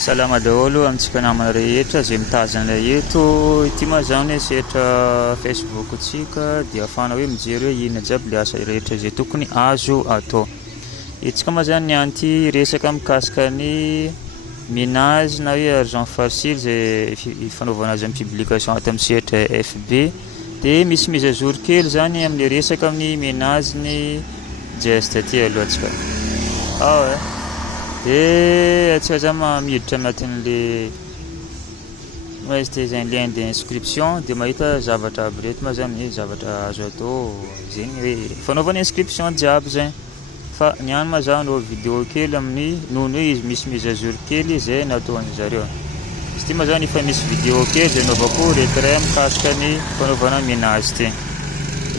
Salama daholo amintsika namana rehetra izay mitazana eto. Ity moa zany sehatra Facebook-tsika dia ahafahana hoe mijery hoe inona jiaby ilay asa rehetra izay tokony azo atao. Itsika moa zany nianty resaka mikasika ny minage na hoe argent facile izay fanaovana azy amin'ny publication ato amin'ny sehatra FB. Dia misy mise à jour kely zany amin'ny resaka amin'ny minage ny geste aty aloha tsika. Et atsika zany miditra anatin'le zany lien d'inscription dia mahita zavatra aby reto ma zany zavatra azo atao zegny hoe fanaovana inscription jiaby zany. Fa niany ma zany no vidéo kely amin'ny nono hoe izy misy mise à jour kely izay nataony zareo. Izy ty ma zany efa misy vidéo kely izay naovako retrait mikasika ny fanaovana minage ty.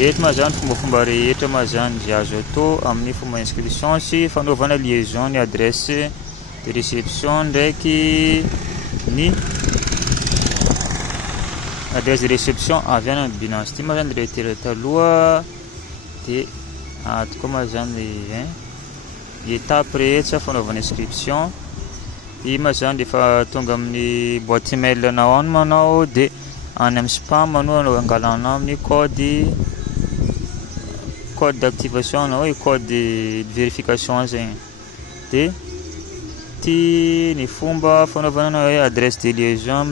Eto ma zany fomba rehetra ma zany izay azo atao amin'ny fomba inscription sy fanaovana liaison ny adresse de réception ndraiky ny adresse de réception avy any amin'ny binance. Ty ma zany rehetra taloha dia ato koa ma zany étape rehetra fanaovana inscription. Io ma zany rehefa tonga amin'ny boîte email anao any manao dia any amin'ny spam anao angalanao amin'ny code d'activation na hoe code de vérification zegny. Dia ty ny fomba fanaovana hoe adresse de liaison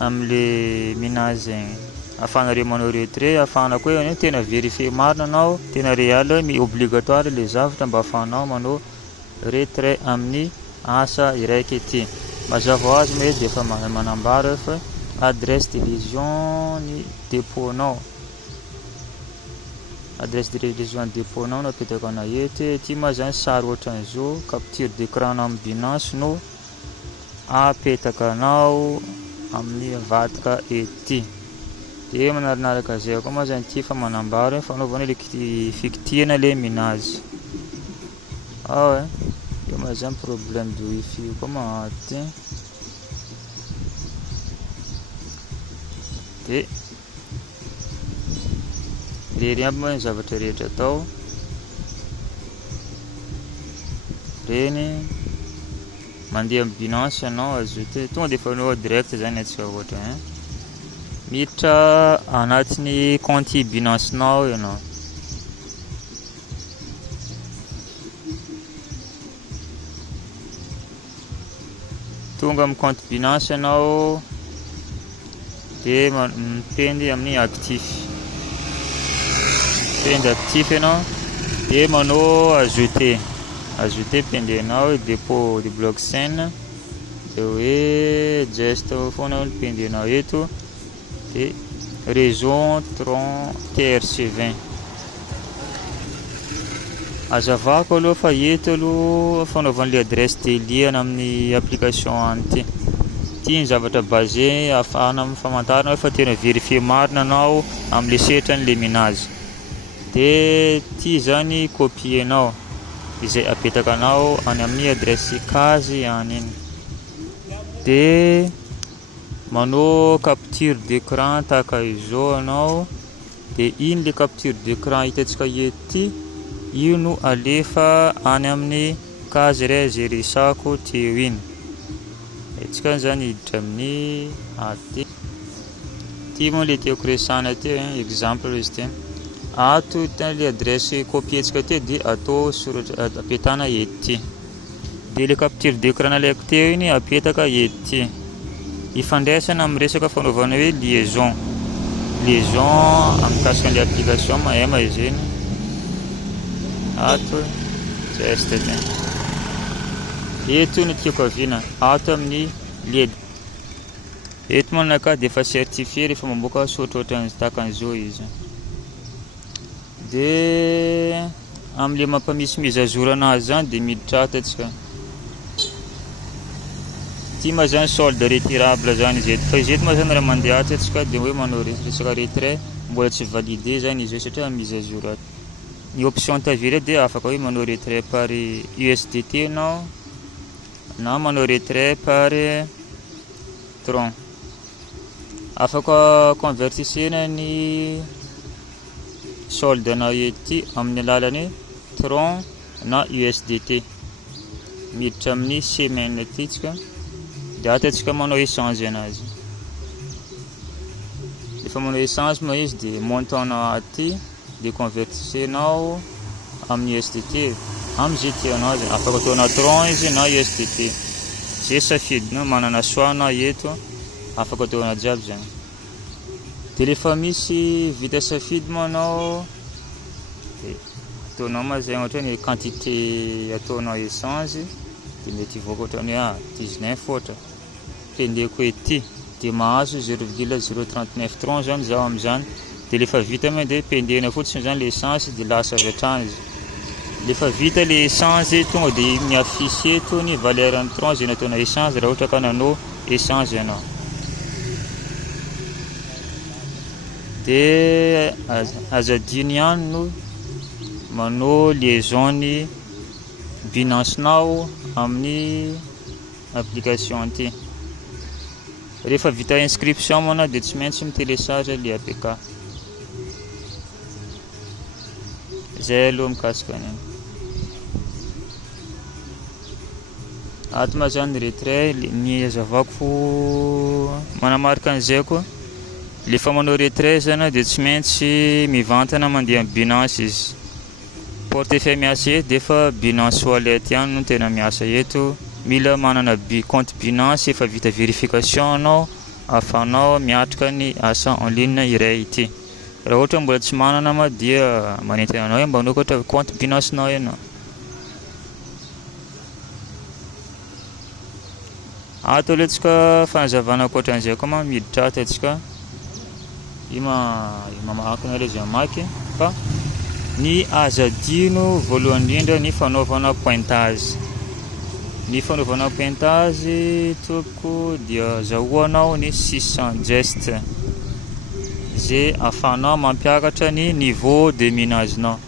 am'le minage zegny. Ahafahanareo manao retrait, ahafahana koa hoe tena vérifier marina anao, tena réel hoe obligatoire le zavatra mba ahafahanao manao retrait amin'ny asa iraiky ity. Mazava ho azy moa dia efa manambara fa adresse de liaison ny dépôt-nao. Adresse de liaison dépôt-nao no apetaka ana eto. Ity ma zany sary ohatran'izao capture d'écran amin'ny Binance no apetakanao amin'ny vadika ety. Dia manarinaraka zay koa ma zany ity fa manambara hoe fanaovana le fikitihana le minage. Io ma zany problème de wifi koa maty. Dia rery aby moa ny zavatra rehetra atao. Reny mandeha amin'ny Binance ianao azote tonga dia fanao direct zany atsika ohatra miditra anatin'ny compte Binance-nao ianao. Tonga amin'ny compte Binance ianao dia mipendy amin'ny actif. Pendy actif ianao dia manao ajouter pendenao dépôt de blockchain dia hoe geste foana pendenao eto dia réseau Tron TRC20. Azavako aloha fa eto aloha fanaovan'le adresse de lien amin'ny application anty. Ty ny zavatra basé ahafahana amin'ny famantarana hoe fa tena vérifier marina anao amin'le sehitran'le minage. Dia ty zany copienao izay apetakanao any amin'ny adresse case any iny. Dia manao capture d'écran tahaka izao anao. Dia iny le capture d'écran hitantsika ety io no alefa any amin'ny case izay resako teo iny. Itsika zany hiditra amin'ny aty. Ty moa le tiako resana teo exemple izy ty. Ato tena le adresse copietsika teo dia atao soratra apetana ety. Dia le capture d'écran nalaiko teo iny apetaka ety. Ifandraisana amin'ny resaka fanaovana hoe liaison amin'ny kasika an'le application mahema izy iny. Ato geste ty. Eto ny tiako aviana ato amin'ny led. Eto moa naka dia efa certifié rehefa mamoaka soratra ohatran'ny takan'izao izy. Dia amin'le mampamisy mise à jour anazy zany dia miditra ato atsika. Ty ma zany solde retirable zany izy eto. Fa izy eto ma zany raha mandeha ato atsika dia hoe manao resaka retrait mbola tsy validé zany izy satria mise à jour ato. Ny option tavela dia afaka hoe manao retrait par USDT anao na manao retrait par Tron. Afaka convertissena ny solde anao ety amin'ny alalan'ny Tron na USDT. miditra amin'ny semaine atytsika dia ataontsika manao échange anazy. Efa manao échange moa izy dia montant-nao aty dia convertisenao amin'ny USDT amin'izay tianao zay. Afaka ataonao tron izy na USDT zay safidinao, manana choix-nao eto, afaka ataonao jiaby zany. Dia rehefa misy vita safidy moa anao ataonao ma zay ohatra ny quantité ataonao échange dia mety hivoaka ohatra ny 19 ohatra pendeko ety dia mahazo 0,039 tron zany zaho amin'izany. Dia rehefa vita moa dia pendena fotsiny zany le échange dia lasa avy hatrany izy. Rehefa vita le échange tonga dia miafisy eto ny valeur ny tron zay nataonao échange raha ohatra ka nanao échange ianao. Dia azadino ihany no manao liaison ny Binance-nao amin'ny application ty. Rehefa vita inscription moa dia tsy maintsy mitelecharge le APK. Zay aloha mikasika an'iny. Ato ma zany retrait ny hazavako manamarika an'izay koa. Rehefa manao retrait zany dia tsy maintsy mivantana mandeha amin'ny Binance izy. Portefeuille miasa eto dia efa Binance Wallet ihany no tena miasa eto. Mila manana compte Binance efa vita verification anao ahafahanao miatrika ny asa en ligne iray ity. Raha ohatra mbola tsy manana ma dia manentana anao mba hanokatra compte Binance-nao ianao. Ato alantsika fanazavana ankoatran'izay koa ma miditra ato atsika mamakina ilay zay mamaky fa ny azadino voalohany indrindra ny fanaovana pointage. Ny fanaovana pointage toko dia azahoanao ny 600 geste zay ahafahanao mampiakatra ny niveau de minagenao.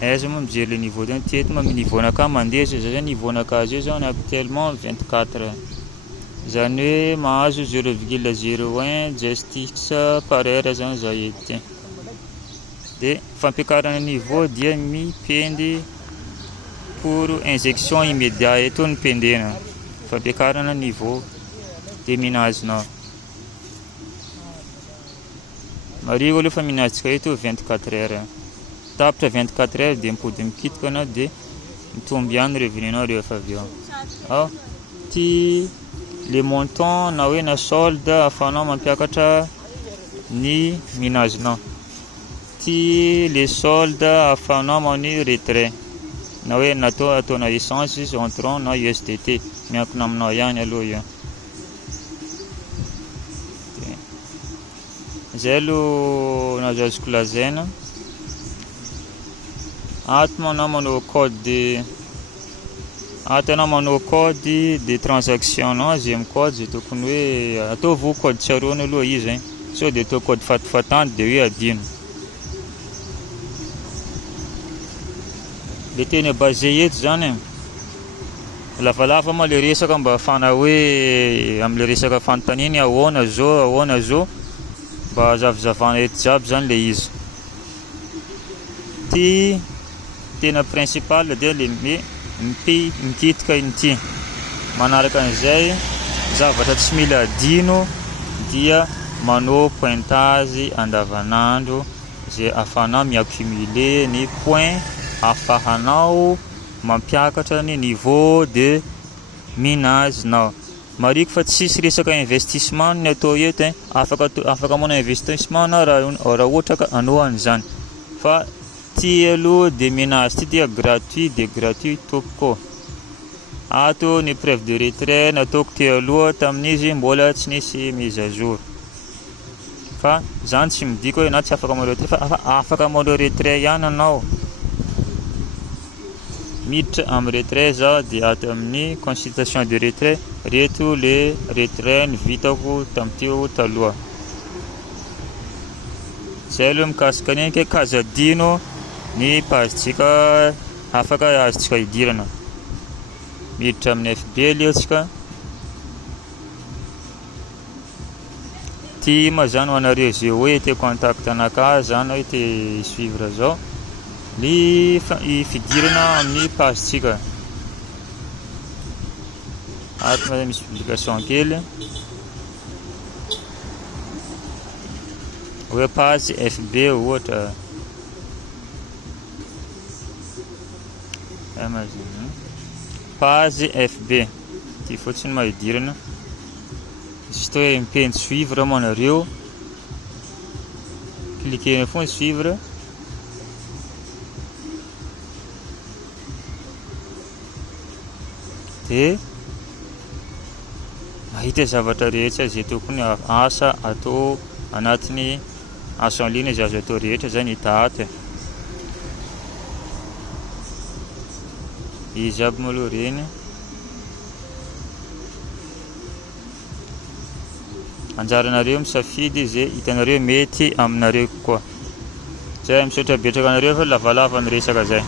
Aiza moa mijery le niveau de tety ma niveau anaka mandeha zay niveau anakazy io zany actuellement 24 zany hoe mahazo 0,01 geste x par heure zany za ety. Dia fampiakarana niveau dia mipendy pour injection immédiat eto ny pendena fampiakarana niveau de minagenao. Marivo aloha fa minazitsika eto 24 heures. Tapitra 24 heures dia mipody mikitika anao dia mitomby ihany revenunao rehefa avy eo. Ao ty le montant na hoe na solde ahafahanao mampiakatra ny minagenao. Ty le solde ahafahanao manao retrait na hoe natao ataonao échange izy en tron na USDT miankina aminao ihany aloha io. Zay aloha nazazoko lazaina. Ato manao manao code de transaction nao zay amin'ny code zay tokony hoe ataovo code tsaroana aloha izy sao dia atao code fatifatany dia hoe adino. Le tena basé eto zany lavalava ma le resaka mba ahafana hoe amin'le resaka fanontaniana ahoana zao mba azavizavana eto jiaby zany le izy. Ty tena principal dia le mikitika inty. Manaraka an'izay zavatra tsy mila adino dia manao pointage andavanandro zay ahafahanao miaccumuler ny point ahafahanao mampiakatra ny niveau de minagenao. Mariko fa tsisy resaka investissement ny atao eto afaka manao investissement na raha ohatra ka anao an'izany fa ty aloha de minage ty dia gratuit tokoa. Ato ny preuve de retrait nataoko teo aloha tamin'izy mbola tsy nisy mise à jour fa zany tsy midiko hoe na tsy afaka manao retrait fa afaka manao retrait ihany anao. Miditra amin'ny retrait za dia ato amin'ny consultation de retrait reto le retrait ny vitako tamin'teo taloha. Zay aloha mikasika an'iny kazadino ny pagetsika afaka azontsika hidirana. Miditra amin'ny FB aleotsika. Ty ma zany ho anareo zay hoe te contact anaka zany hoe te suivre zao ny fidirana amin'ny pagetsika. Ary misy publication kely hoe page FB ohatra. Page FB ty fotsiny mahidirana. Juste hoe mipeny suivre moa anareo, cliquer foana suivre. Dia mahita zavatra rehetra zay tokony asa atao anatin'ny asa en ligne izay azo atao rehetra zany hita ato. Izy aby moa reny anjaranareo misafidy izay hitanareo mety aminareo koa. Zay misaotra betraka anareo fa lavalava ny resaka zay.